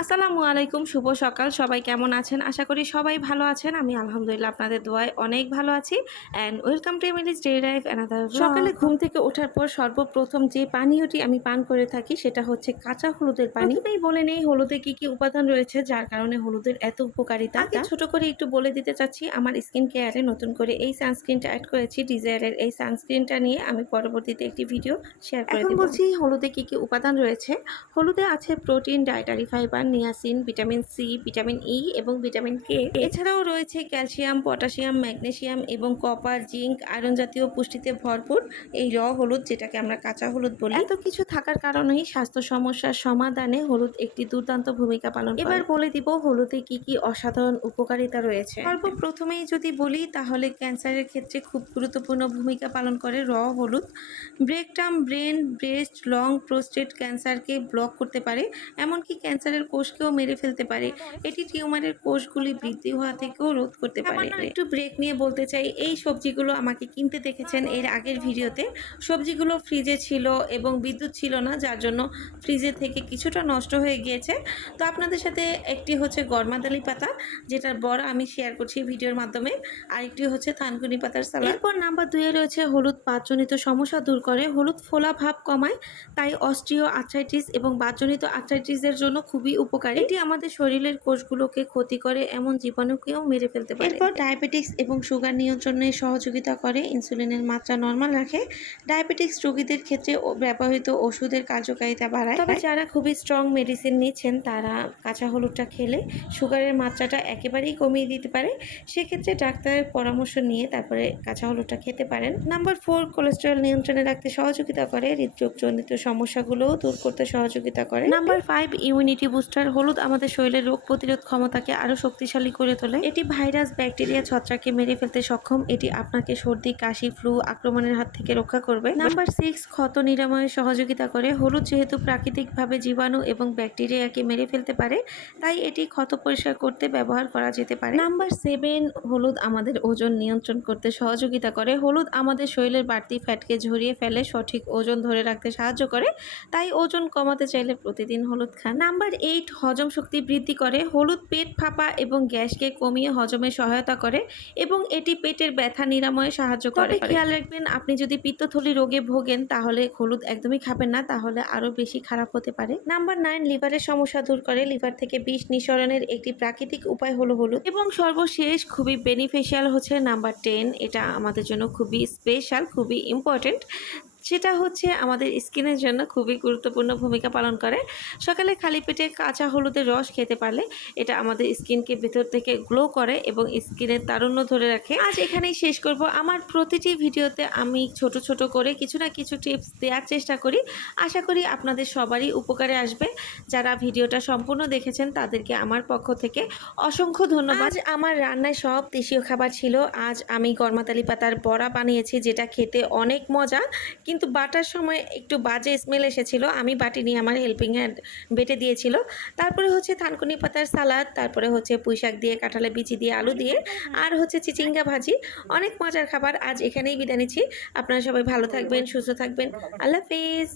আসসালামু আলাইকুম, শুভ সকাল। সবাই কেমন আছেন? আশা করি সবাই ভালো আছেন। আমি আলহামদুলিল্লাহ আপনাদের দোয়ায় অনেক ভালো আছি। And welcome to Emily's day life another blog. সকালে ঘুম থেকে ওঠার পর সর্বপ্রথম যে পানীয়টি আমি পান করে থাকি সেটা হচ্ছে কাঁচা হলুদের পানি। প্রথমেই বলে নেই হলুদে কি কি উপাদান রয়েছে যার কারণে হলুদের এত উপকারিতা। আগে ছোট করে একটু বলে দিতে চাচ্ছি, আমার স্কিন কেয়ারে নতুন করে এই সানস্ক্রিনটা অ্যাড করেছি। ডিজায়ারের এই সানস্ক্রিনটা নিয়ে আমি পরবর্তীতে একটি ভিডিও শেয়ার করে দেব। এখন বলছি হলুদে কি কি উপাদান রয়েছে। হলুদে আছে protein, dietary fibre, niacin, vitamin C, vitamin E এবং ভিটামিন কে। এছাড়াও রয়েছে ক্যালসিয়াম, পটাশিয়াম, ম্যাগনেসিয়াম এবং কপার, জিঙ্ক, আয়রন জাতীয় পুষ্টিতে ভরপুর এই হলুদ, যেটাকে আমরা কাঁচা হলুদ বলি। এত কিছু থাকার কারণেই স্বাস্থ্য সমস্যার সমাধানে হলুদ একটি দুর্দান্ত ভূমিকা পালন করে। এবার বলে দিব হলুদে কি কি অসাধারণ উপকারিতা রয়েছে। সর্বপ্রথমেই যদি বলি তাহলে ক্যান্সারের ক্ষেত্রে খুব গুরুত্বপূর্ণ ভূমিকা পালন করে হলুদ। Rectum, brain, breast, lung, prostate ক্যান্সারকে ব্লক করতে পারে, এমনকি ক্যান্সারের কোষকেও মেরে ফেলতে পারে। এটি টিউমারের কোষগুলি বৃদ্ধি হওয়া থেকেও রোধ করতে পারে। একটু ব্রেক নিয়ে বলতে চাই, এই সবজিগুলো আমাকে কিনতে দেখেছেন এর আগের ভিডিওতে। সবজিগুলো ফ্রিজে ছিল এবং বিদ্যুৎ ছিল না, যার জন্য ফ্রিজে থেকে কিছুটা নষ্ট হয়ে গিয়েছে। তো আপনাদের সাথে একটি হচ্ছে গরমাদালি পাতা, যেটার বড়া আমি শেয়ার করছি ভিডিওর মাধ্যমে, আর একটি হচ্ছে থানকুনি পাতার সালাদ। এরপর নাম্বার 2-এ রয়েছে হলুদ বাতজনিত সমস্যা দূর করে। হলুদ ফোলা ভাব কমায়, তাই অস্ট্রিও আর্থ্রাইটিস এবং বাতজনিত আর্থ্রাইটিসের জন্য খুবই উপকারী। এটি আমাদের শরীরের কোষগুলোকে ক্ষতি করে এমন জীবাণুকেও মেরে ফেলতে পারে। এরপর ডায়াবেটিক্স এবং সুগার নিয়ন্ত্রণে সহযোগিতা করে, ইনসুলিনের মাত্রা নর্মাল রাখে। ডায়াবেটিক্স রোগীদের ক্ষেত্রে ব্যবহৃত ওষুধের কার্যকারিতা বাড়ায়। তবে যারা খুবই স্ট্রং মেডিসিন নিচ্ছেন তারা কাঁচা হলুদটা খেলে সুগারের মাত্রাটা একেবারেই কমিয়ে দিতে পারে। সেক্ষেত্রে ডাক্তারের পরামর্শ নিয়ে তারপরে কাঁচা হলুদটা খেতে পারেন। নাম্বার 4, কোলেস্টেরল নিয়ন্ত্রণে রাখতে সহযোগিতা করে, হৃদরোগজনিত সমস্যাগুলোও দূর করতে সহযোগিতা করে। Number 5, immunity booster. হলুদ আমাদের শরীরের রোগ প্রতিরোধ ক্ষমতাকে আরো শক্তিশালী করে তোলে। এটি ভাইরাস, ব্যাকটেরিয়া, ছত্রাককে মেরে ফেলতে সক্ষম। এটি আপনাকে সর্দি, কাশি, ফ্লু আক্রমণের হাত থেকে রক্ষা করবে। নাম্বার 6, ক্ষত নিরাময়ে সহযোগিতা করে। হলুদ যেহেতু প্রাকৃতিকভাবে জীবাণু এবং ব্যাকটেরিয়াকে মেরে ফেলতে পারে, তাই এটি ক্ষত পরিষ্কার করতে ব্যবহার করা যেতে পারে। নাম্বার 7, হলুদ আমাদের ওজন নিয়ন্ত্রণ করতে সহযোগিতা করে। হলুদ আমাদের শরীরের বাড়তি ফ্যাটকে ঝরিয়ে ফেলে, সঠিক ওজন ধরে রাখতে সাহায্য করে। তাই ওজন কমাতে চাইলে প্রতিদিন হলুদ খান। নাম্বার 8, হজম শক্তি বৃদ্ধি করে। হলুদ পেট ফাঁপা এবং গ্যাসকে কমিয়ে হজমে সহায়তা করে এবং এটি পেটের ব্যথা নিরাময়ে সাহায্য করে। খেয়াল রাখবেন, আপনি যদি পিত্তথলি রোগে ভোগেন তাহলে হলুদ একদমই খাবেন না, তাহলে আরো বেশি খারাপ হতে পারে। নাম্বার 9, লিভারের সমস্যা দূর করে। লিভার থেকে বিষ নিঃসরণের একটি প্রাকৃতিক উপায় হলো হলুদ। এবং সর্বশেষ খুবই বেনিফিশিয়াল হচ্ছে নাম্বার 10, এটা আমাদের জন্য খুবই স্পেশাল, খুবই ইম্পর্টেন্ট। সেটা হচ্ছে আমাদের স্কিনের জন্য খুবই গুরুত্বপূর্ণ ভূমিকা পালন করে। সকালে খালি পেটে কাঁচা হলুদের রস খেতে পারলে এটা আমাদের স্কিনকে ভেতর থেকে গ্লো করে এবং স্কিনের তারুণ্য ধরে রাখে। আজ এখানেই শেষ করব। আমার প্রতিটি ভিডিওতে আমি ছোট ছোট করে কিছু না কিছু টিপস দেওয়ার চেষ্টা করি। আশা করি আপনাদের সবারই উপকারে আসবে। যারা ভিডিওটা সম্পূর্ণ দেখেছেন তাদেরকে আমার পক্ষ থেকে অসংখ্য ধন্যবাদ। আজ আমার রান্নায় সব দেশীয় খাবার ছিল। আজ আমি গরমাতালি পাতার বড়া বানিয়েছি, যেটা খেতে অনেক মজা, কিন্তু বাটার সময় একটু বাজে স্মেল এসেছিল। আমি বাটিনি, আমার হেল্পিং হ্যান্ড বেটে দিয়েছিল। তারপরে হচ্ছে থানকুনি পাতার সালাদ, তারপরে হচ্ছে পুঁইশাক দিয়ে, কাঁঠালের বিচি দিয়ে, আলু দিয়ে, আর হচ্ছে চিচিঙ্গা ভাজি। অনেক মজার খাবার। আজ এখানেই বিদায় নিচ্ছি। আপনারা সবাই ভালো থাকবেন, সুস্থ থাকবেন। আল্লাহ হাফেজ।